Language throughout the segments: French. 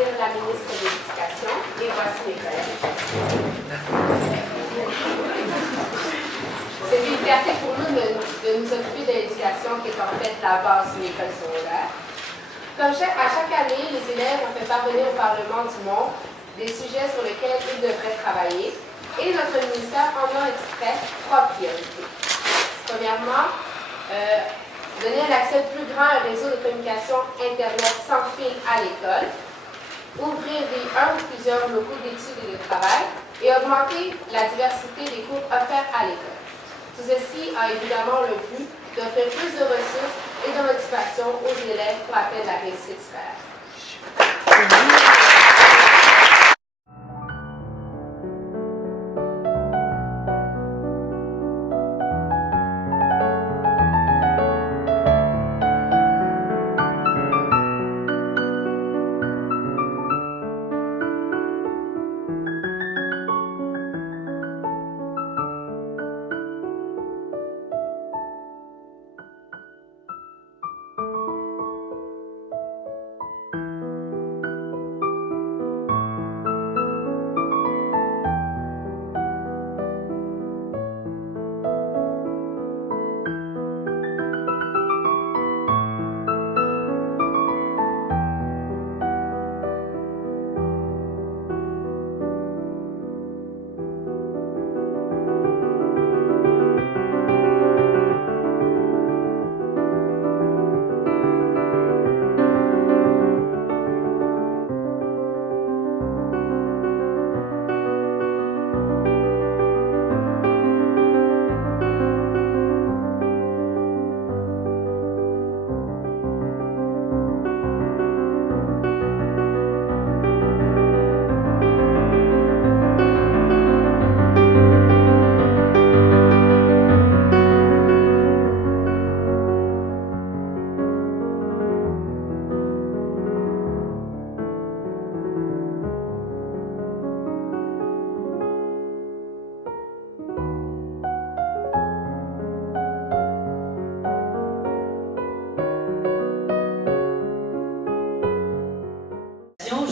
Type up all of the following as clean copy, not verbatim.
dire la ministre de l'Éducation, et voici mes collègues. C'est une fierté pour nous de nous occuper de l'éducation qui est en fait la base d'une école secondaire. Comme à chaque année, les élèves ont fait parvenir au Parlement du monde des sujets sur lesquels ils devraient travailler et notre ministère en a extrait 3 priorités. Premièrement, donner un accès plus grand à un réseau de communication Internet sans fil à l'école, ouvrir un ou plusieurs locaux d'études et de travail et augmenter la diversité des cours offerts à l'école. Tout ceci a évidemment le but d'offrir plus de ressources et de motivation aux élèves pour atteindre la réussite scolaire.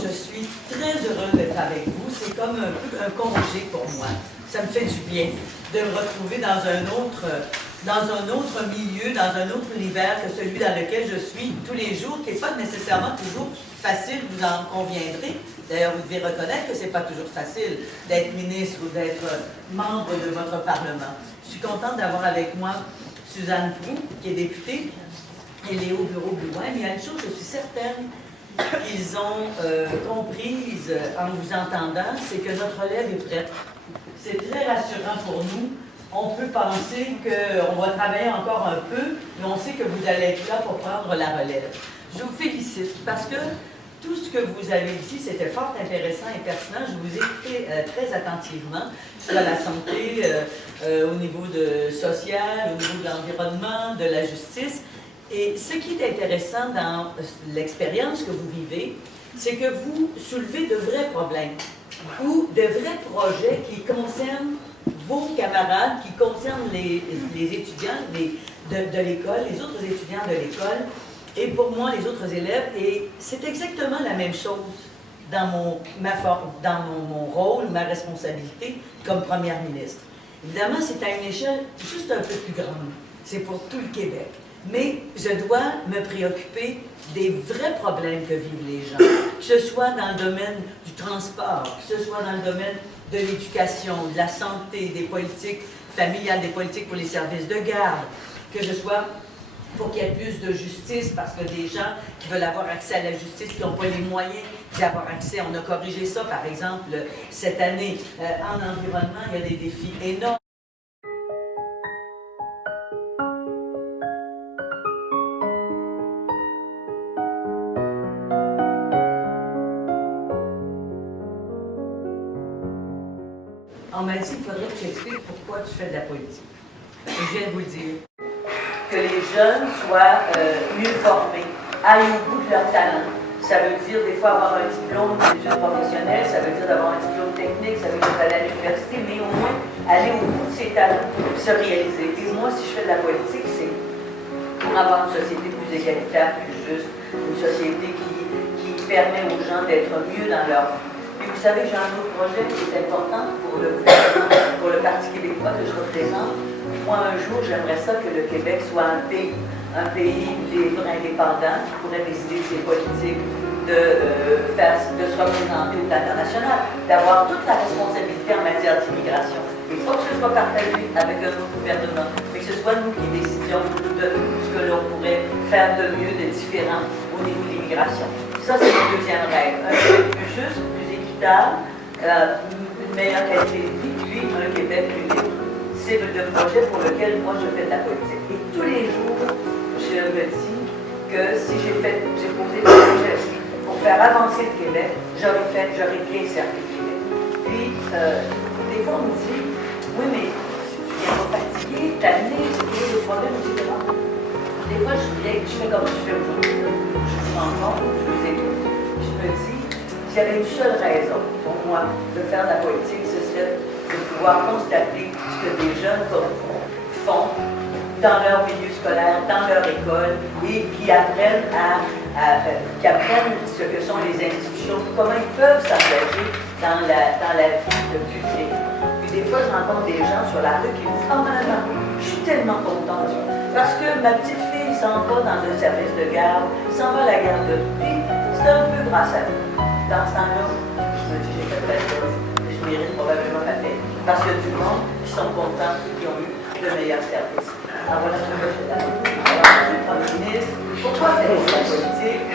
Je suis très heureuse d'être avec vous. C'est comme un peu un congé pour moi. Ça me fait du bien de me retrouver dans un autre milieu, dans un autre univers que celui dans lequel je suis tous les jours, qui n'est pas nécessairement toujours facile, vous en conviendrez. D'ailleurs, vous devez reconnaître que ce n'est pas toujours facile d'être ministre ou d'être membre de votre Parlement. Je suis contente d'avoir avec moi Suzanne Proulx, qui est députée. Elle est au bureau Blouin, mais il y a une chose, je suis certaine qu'ils ont comprise en vous entendant, c'est que notre relève est prête. C'est très rassurant pour nous. On peut penser qu'on va travailler encore un peu, mais on sait que vous allez être là pour prendre la relève. Je vous félicite parce que tout ce que vous avez dit, c'était fort intéressant et pertinent. Je vous ai écouté très attentivement sur la santé, au niveau social, au niveau de l'environnement, de la justice. Et ce qui est intéressant dans l'expérience que vous vivez, c'est que vous soulevez de vrais problèmes ou de vrais projets qui concernent vos camarades, qui concernent les étudiants de l'école, les autres étudiants de l'école, et pour moi, les autres élèves. Et c'est exactement la même chose dans mon rôle, ma responsabilité comme première ministre. Évidemment, c'est à une échelle juste un peu plus grande. C'est pour tout le Québec. Mais je dois me préoccuper des vrais problèmes que vivent les gens, que ce soit dans le domaine du transport, que ce soit dans le domaine de l'éducation, de la santé, des politiques familiales, des politiques pour les services de garde, que ce soit pour qu'il y ait plus de justice, parce que des gens qui veulent avoir accès à la justice, qui n'ont pas les moyens d'y avoir accès, on a corrigé ça, par exemple, cette année. En environnement, il y a des défis énormes. On m'a dit qu'il faudrait que j'explique pourquoi tu fais de la politique. Et je viens de vous le dire. Que les jeunes soient mieux formés, aillent au bout de leur talent. Ça veut dire des fois avoir un diplôme d'études professionnelles, ça veut dire d'avoir un diplôme technique, ça veut dire d'aller à l'université, mais au moins aller au bout de ses talents, se réaliser. Et moi, si je fais de la politique, c'est pour avoir une société plus égalitaire, plus juste, une société qui permet aux gens d'être mieux dans leur vie. Et vous savez, j'ai un autre projet qui est important pour le Parti québécois que je représente. Moi, un jour, j'aimerais ça que le Québec soit un pays libre, indépendant, qui pourrait décider de ses politiques, de se représenter au plan international, d'avoir toute la responsabilité en matière d'immigration. Et pas que ce soit partagé avec un autre gouvernement, mais que ce soit nous qui décidions de ce que l'on pourrait faire de mieux, de différent au niveau de l'immigration. Ça, c'est le deuxième rêve. Un Québec plus juste, plus équitable, une meilleure qualité de vie, puis un Québec plus libre. C'est le projet pour lequel moi je fais de la politique. Et tous les jours, je me dis que si j'ai posé des projets pour faire avancer le Québec, j'aurais bien servi le Québec. Puis, des fois, on me dit, oui, mais tu viens pas fatigué, tanné, c'est bien le problème, etc. Des fois, je fais comme je fais aujourd'hui. Je me rends compte, je vous écoute. Je me dis, s'il y avait une seule raison pour moi de faire de la politique, ce serait de pouvoir constater ce que des jeunes comme vous font dans leur milieu scolaire, dans leur école, et qui apprennent ce que sont les institutions, comment ils peuvent s'engager dans la vie publique. Puis des fois, je rencontre des gens sur la rue qui me disent « Oh maman, je suis tellement contente parce que ma petite fille s'en va dans un service de garde, s'en va à la garderie, puis c'est un peu grâce à nous. » Dans ce temps-là, je me dis « J'ai fait la chose, je mérite probablement ma paix. » Parce que du monde qui sont contents, qui ont eu le meilleur service. Alors voilà ce que je fais là. Alors, je suis Premier ministre. Pourquoi faire de la politique?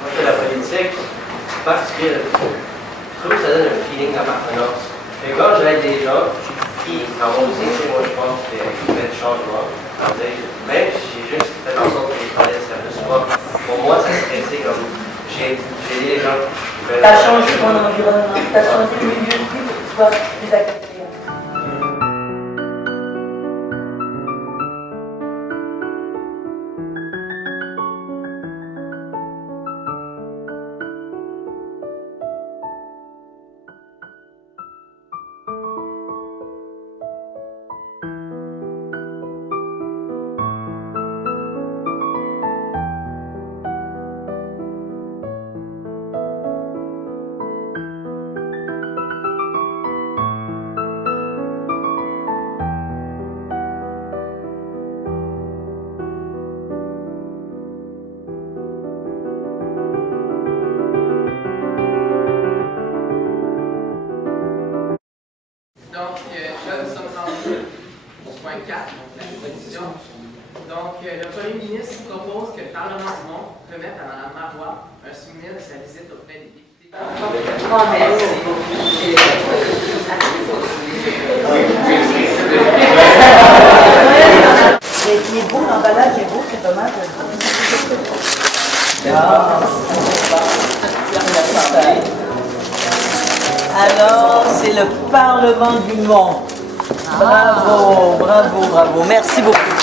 Moi, je fais la politique parce que je trouve que ça donne un feeling d'appartenance. Et quand j'aide des gens qui, en vont aussi, moi je pense qu'il y a un changement. Même si j'ai juste fait en sorte que les collègues ça ne soit pas, pour moi, ça serait comme j'ai aidé les gens qui veulent. T'as changé ton environnement, t'as changé le milieu de vie pour que tu sois plus actif. Donc là, nous sommes rendus au point 4, la résolution. Donc, le Premier ministre propose que le Parlement du Monde remette à Mme Marois un souvenir de sa visite auprès des députés. Oh, merci beaucoup. Il est beau, l'emballage est beau, c'est dommage. Alors, c'est le Parlement du Monde. Bravo, bravo, bravo. Merci beaucoup.